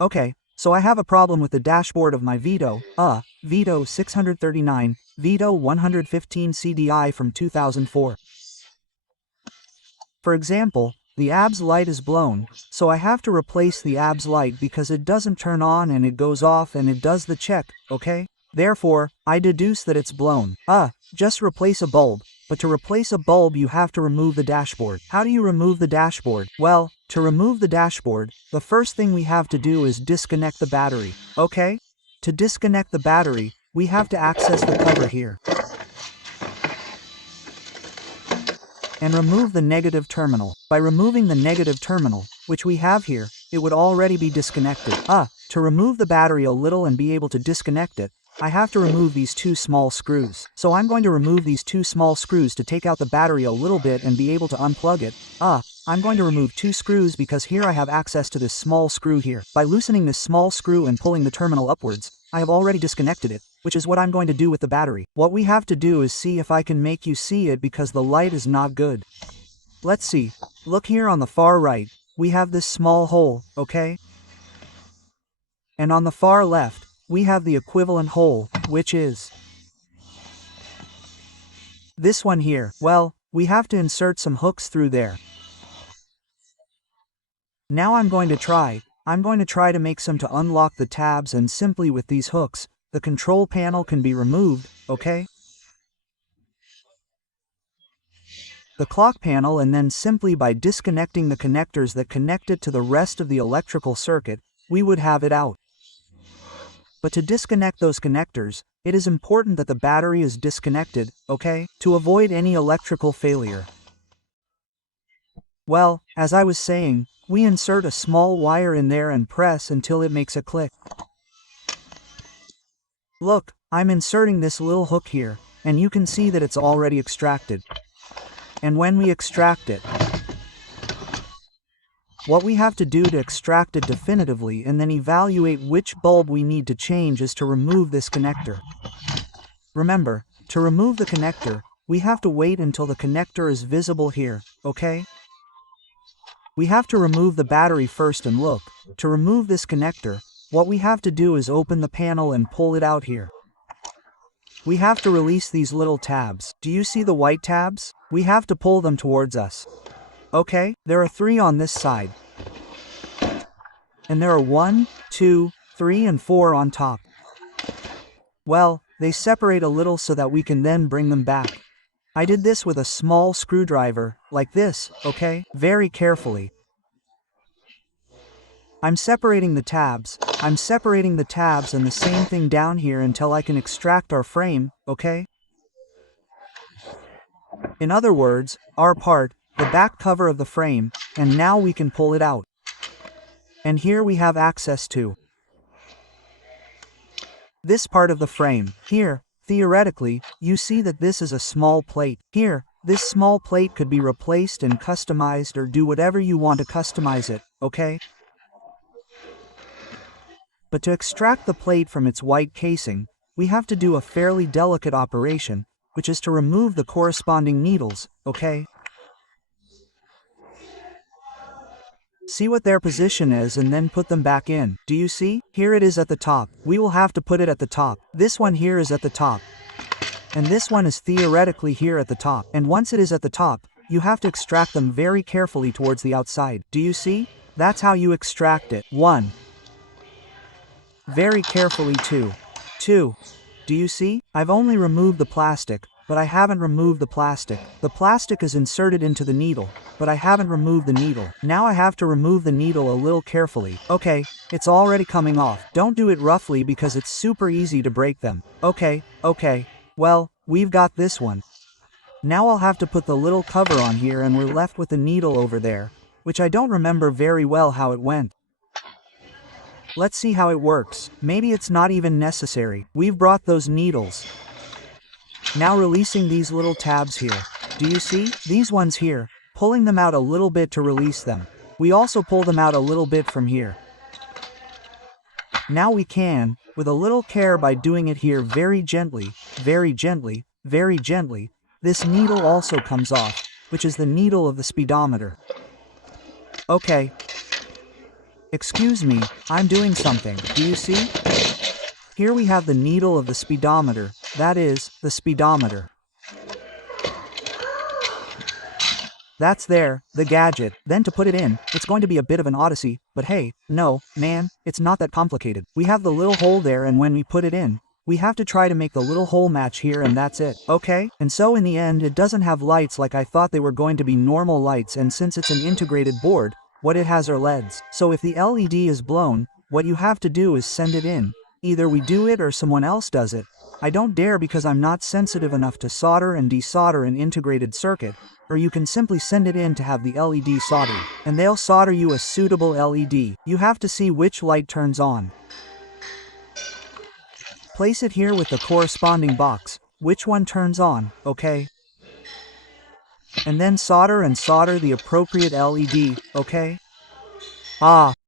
Okay, so I have a problem with the dashboard of my Vito W639, VITO 115 CDI from 2004. For example, the ABS light is blown, so I have to replace the ABS light because it doesn't turn on and it goes off and it does the check, okay? Therefore, I deduce that it's blown. Just replace a bulb. But to replace a bulb you have to remove the dashboard. How do you remove the dashboard? Well, to remove the dashboard, the first thing we have to do is disconnect the battery, okay? To disconnect the battery, we have to access the cover here and remove the negative terminal. By removing the negative terminal, which we have here, it would already be disconnected. To remove the battery a little and be able to disconnect it, I have to remove these two small screws. So I'm going to remove these two small screws to take out the battery a little bit and be able to unplug it. I'm going to remove two screws because here I have access to this small screw here. By loosening this small screw and pulling the terminal upwards, I have already disconnected it, which is what I'm going to do with the battery. What we have to do is see if I can make you see it because the light is not good. Let's see. Look here on the far right, we have this small hole, okay? And on the far left, we have the equivalent hole, which is this one here. Well, we have to insert some hooks through there. Now I'm going to try to make some to unlock the tabs, and simply with these hooks, the control panel can be removed, okay? The clock panel, and then simply by disconnecting the connectors that connect it to the rest of the electrical circuit, we would have it out. But to disconnect those connectors, it is important that the battery is disconnected, okay? To avoid any electrical failure. Well, as I was saying, we insert a small wire in there and press until it makes a click. Look, I'm inserting this little hook here, and you can see that it's already extracted. And when we extract it, what we have to do to extract it definitively and then evaluate which bulb we need to change is to remove this connector. Remember, to remove the connector, we have to wait until the connector is visible here, okay? We have to remove the battery first, and look, to remove this connector, what we have to do is open the panel and pull it out here. We have to release these little tabs. Do you see the white tabs? We have to pull them towards us. Okay, there are 3 on this side. And there are 1, 2, 3 and 4 on top. Well, they separate a little so that we can then bring them back. I did this with a small screwdriver, like this, okay? Very carefully. I'm separating the tabs and the same thing down here until I can extract our frame, okay? In other words, our part, the back cover of the frame, and now we can pull it out. And here we have access to this part of the frame. Here, theoretically, you see that this is a small plate. Here, this small plate could be replaced and customized or do whatever you want to customize it, okay? But to extract the plate from its white casing, we have to do a fairly delicate operation, which is to remove the corresponding needles, okay? See what their position is and then put them back in. Do you see? Here it is at the top. We will have to put it at the top. This one here is at the top. And this one is theoretically here at the top. And once it is at the top, you have to extract them very carefully towards the outside. Do you see? That's how you extract it. 1. Very carefully. 2. Do you see? I've only removed the plastic, but I haven't removed the plastic. The plastic is inserted into the needle, but I haven't removed the needle. Now I have to remove the needle a little carefully. Okay, it's already coming off. Don't do it roughly because it's super easy to break them. Okay, well, we've got this one. Now I'll have to put the little cover on here and we're left with the needle over there, which I don't remember very well how it went. Let's see how it works. Maybe it's not even necessary. We've brought those needles. Now releasing these little tabs here. Do you see? These ones here, pulling them out a little bit to release them. We also pull them out a little bit from here. Now we can, with a little care by doing it here very gently, this needle also comes off, which is the needle of the speedometer. Okay. Excuse me, I'm doing something, do you see? Here we have the needle of the speedometer, that is, the speedometer. That's there, the gadget. Then to put it in, it's going to be a bit of an odyssey, but hey, no, man, it's not that complicated. We have the little hole there, and when we put it in, we have to try to make the little hole match here, and that's it, okay? And so in the end, it doesn't have lights like I thought they were going to be normal lights, and since it's an integrated board, what it has are LEDs. So if the LED is blown, what you have to do is send it in. Either we do it or someone else does it. I don't dare because I'm not sensitive enough to solder and desolder an integrated circuit, or you can simply send it in to have the LED soldered, and they'll solder you a suitable LED. You have to see which light turns on. Place it here with the corresponding box, which one turns on, okay? And then solder the appropriate LED, okay? Ah,